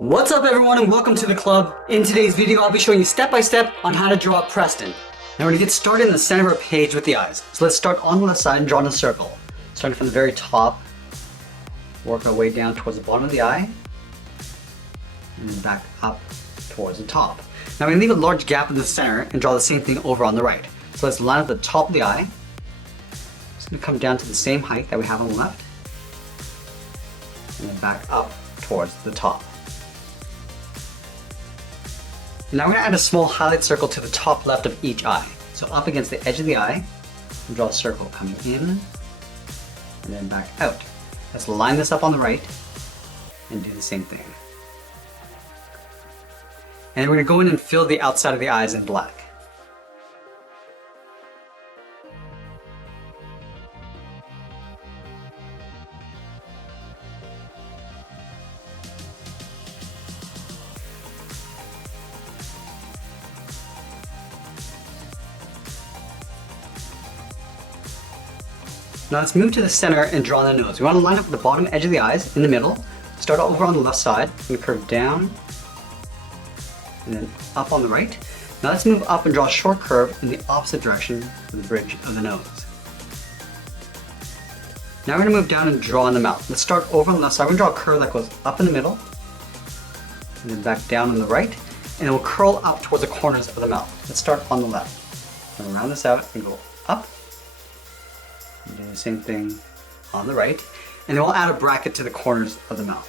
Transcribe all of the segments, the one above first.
What's up everyone and welcome to the club. In today's video I'll be showing you step by step on how to draw Preston. Now we're going to get started in the center of our page with the eyes. So let's start on the left side and draw in a circle. Starting from the very top, work our way down towards the bottom of the eye, and then back up towards the top. Now we're going to leave a large gap in the center and draw the same thing over on the right. So let's line up the top of the eye. It's going to come down to the same height that we have on the left, and then back up towards the top. Now we're going to add a small highlight circle to the top left of each eye. So up against the edge of the eye, we'll draw a circle coming in and then back out. Let's line this up on the right and do the same thing. And we're going to go in and fill the outside of the eyes in black. Now let's move to the center and draw the nose. We want to line up the bottom edge of the eyes in the middle. Start over on the left side and curve down and then up on the right. Now let's move up and draw a short curve in the opposite direction of the bridge of the nose. Now we're going to move down and draw in the mouth. Let's start over on the left side. We're going to draw a curve that goes up in the middle and then back down on the right, and it will curl up towards the corners of the mouth. Let's start on the left. And round this out and go up. And do the same thing on the right, and then we'll add a bracket to the corners of the mouth.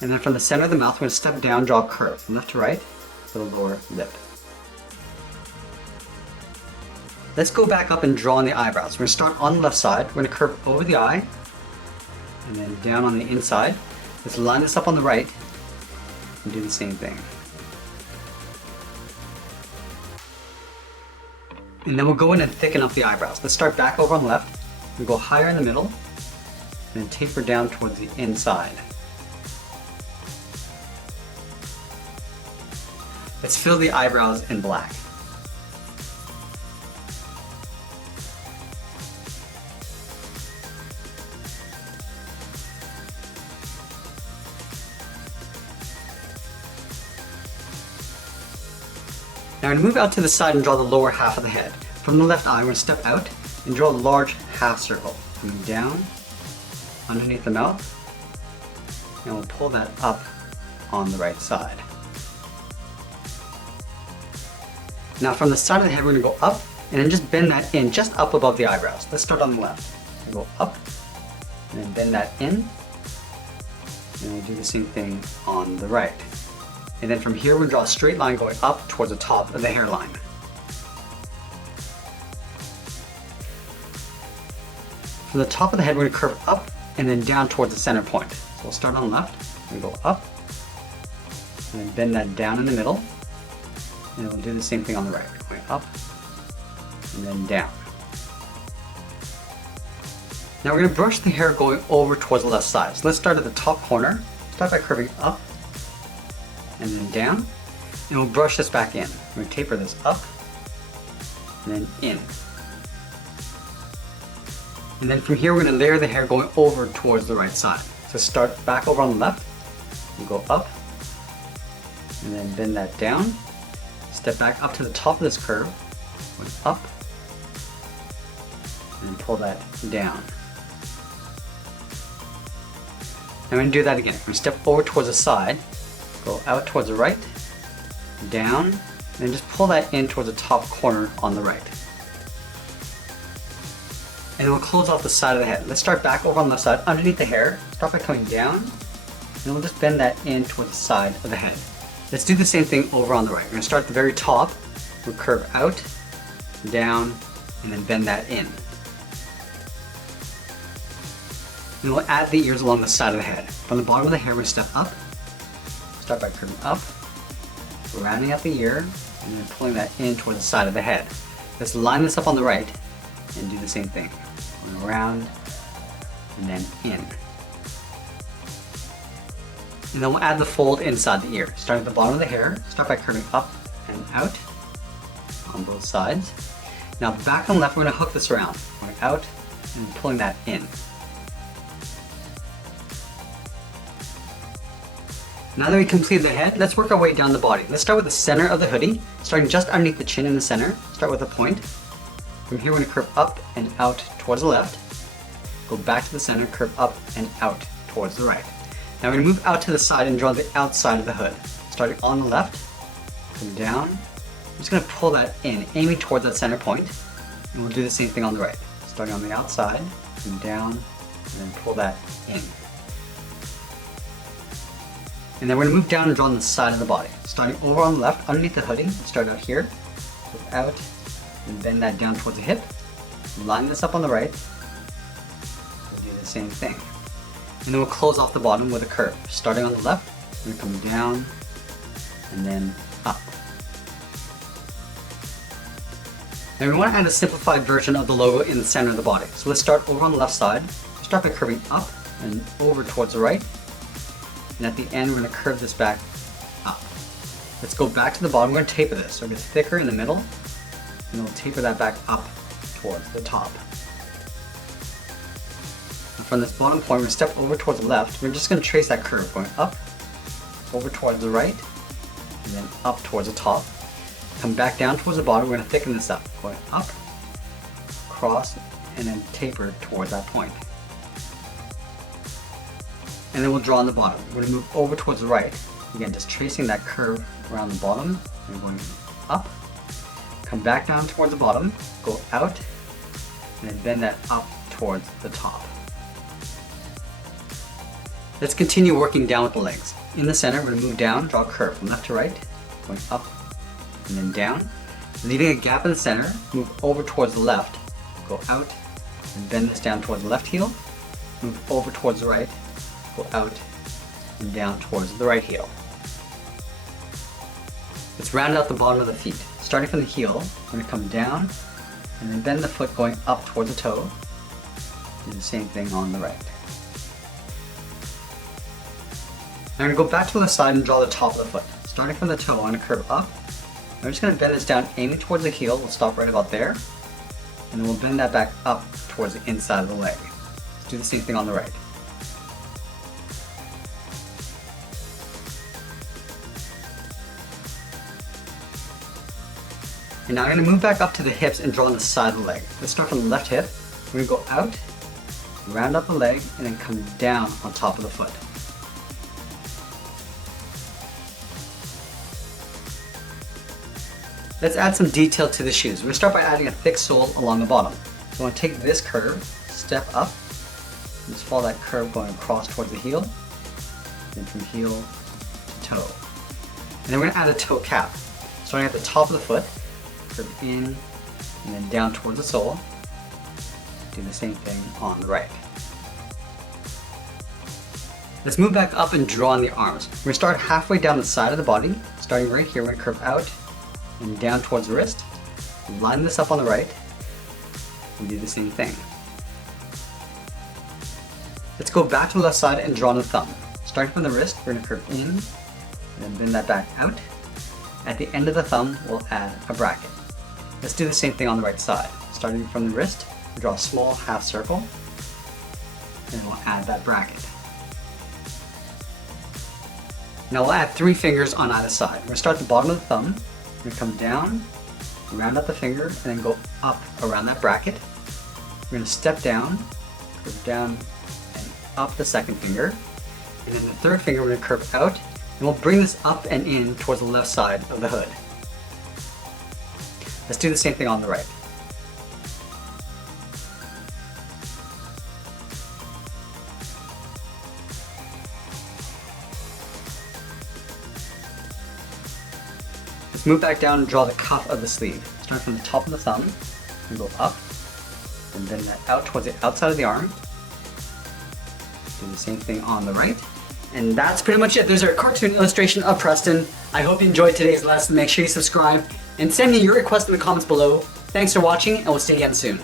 And then from the center of the mouth, we're going to step down, draw a curve from left to right for the lower lip. Let's go back up and draw on the eyebrows. We're going to start on the left side. We're going to curve over the eye and then down on the inside. Let's line this up on the right and do the same thing. And then we'll go in and thicken up the eyebrows. Let's start back over on the left. We go higher in the middle, and then taper down towards the inside. Let's fill the eyebrows in black. Now we're going to move out to the side and draw the lower half of the head. From the left eye, we're going to step out and draw a large half circle. Coming down underneath the mouth, and we'll pull that up on the right side. Now from the side of the head, we're going to go up and then just bend that in just up above the eyebrows. Let's start on the left. We'll go up and then bend that in, and we'll do the same thing on the right. And then from here we'll draw a straight line going up towards the top of the hairline. From the top of the head we're going to curve up and then down towards the center point. So we'll start on the left and go up and then bend that down in the middle, and we'll do the same thing on the right, going up and then down. Now we're going to brush the hair going over towards the left side. So let's start at the top corner. Start by curving up and then down, and we'll brush this back in. We're going to taper this up and then in. And then from here we're going to layer the hair going over towards the right side. So start back over on the left, we'll go up and then bend that down, step back up to the top of this curve, going up and pull that down. Now we're going to do that again. We're going to step over towards the side, go out towards the right, down, and then just pull that in towards the top corner on the right. And then we'll close off the side of the head. Let's start back over on the left side, underneath the hair. Start by coming down, and we'll just bend that in towards the side of the head. Let's do the same thing over on the right. We're going to start at the very top, we'll curve out, down, and then bend that in. And we'll add the ears along the side of the head. From the bottom of the hair, we're going to step up, start by curving up, rounding out the ear, and then pulling that in towards the side of the head. Let's line this up on the right and do the same thing. Going around and then in. And then we'll add the fold inside the ear. Starting at the bottom of the hair, start by curving up and out on both sides. Now back on the left, we're going to hook this around. Going out and pulling that in. Now that we completed the head, let's work our way down the body. Let's start with the center of the hoodie, starting just underneath the chin in the center. Start with a point. From here we're going to curve up and out towards the left. Go back to the center, curve up and out towards the right. Now we're going to move out to the side and draw the outside of the hood. Starting on the left, come down. I'm just going to pull that in, aiming towards that center point. And we'll do the same thing on the right. Starting on the outside, come down, and then pull that in. And then we're going to move down and draw on the side of the body. Starting over on the left, underneath the hoodie, start out here, move out, and bend that down towards the hip. Line this up on the right, we'll do the same thing. And then we'll close off the bottom with a curve. Starting on the left, we're going to come down, and then up. Now we want to add a simplified version of the logo in the center of the body. So let's start over on the left side. Start by curving up and over towards the right. And at the end, we're going to curve this back up. Let's go back to the bottom. We're going to taper this. So it's thicker in the middle, and we'll taper that back up towards the top. And from this bottom point, we're going to step over towards the left. We're just going to trace that curve going up, over towards the right, and then up towards the top. Come back down towards the bottom. We're going to thicken this up, going up, across, and then taper towards that point. And then we'll draw on the bottom. We're going to move over towards the right. Again, just tracing that curve around the bottom and going up. Come back down towards the bottom, go out, and then bend that up towards the top. Let's continue working down with the legs. In the center, we're going to move down, draw a curve from left to right, going up and then down. Leaving a gap in the center, move over towards the left, go out, and bend this down towards the left heel, move over towards the right, go out and down towards the right heel. Let's round out the bottom of the feet. Starting from the heel, we're going to come down and then bend the foot going up towards the toe. Do the same thing on the right. Now I'm going to go back to the side and draw the top of the foot. Starting from the toe, I'm going to curve up. I'm just going to bend this down, aiming towards the heel. We'll stop right about there. And then we'll bend that back up towards the inside of the leg. Let's do the same thing on the right. And now I'm going to move back up to the hips and draw on the side of the leg. Let's start from the left hip. We're going to go out, round up the leg, and then come down on top of the foot. Let's add some detail to the shoes. We're going to start by adding a thick sole along the bottom. So I want to take this curve, step up, and just follow that curve going across towards the heel, then from heel to toe. And then we're going to add a toe cap. Starting at the top of the foot, curve in, and then down towards the sole. Do the same thing on the right. Let's move back up and draw on the arms. We're going to start halfway down the side of the body. Starting right here, we're going to curve out and down towards the wrist. Line this up on the right, and do the same thing. Let's go back to the left side and draw on the thumb. Starting from the wrist, we're going to curve in, and then bend that back out. At the end of the thumb, we'll add a bracket. Let's do the same thing on the right side. Starting from the wrist, we'll draw a small half circle, and we'll add that bracket. Now we'll add 3 fingers on either side. We're going to start at the bottom of the thumb. We're going to come down, round up the finger, and then go up around that bracket. We're going to step down, curve down, and up the second finger. And then the third finger we're going to curve out, and we'll bring this up and in towards the left side of the hood. Let's do the same thing on the right. Let's move back down and draw the cuff of the sleeve. Start from the top of the thumb and go up, and bend that out towards the outside of the arm. Do the same thing on the right. And that's pretty much it. There's our cartoon illustration of Preston. I hope you enjoyed today's lesson. Make sure you subscribe and send me your requests in the comments below. Thanks for watching, and we'll see you again soon.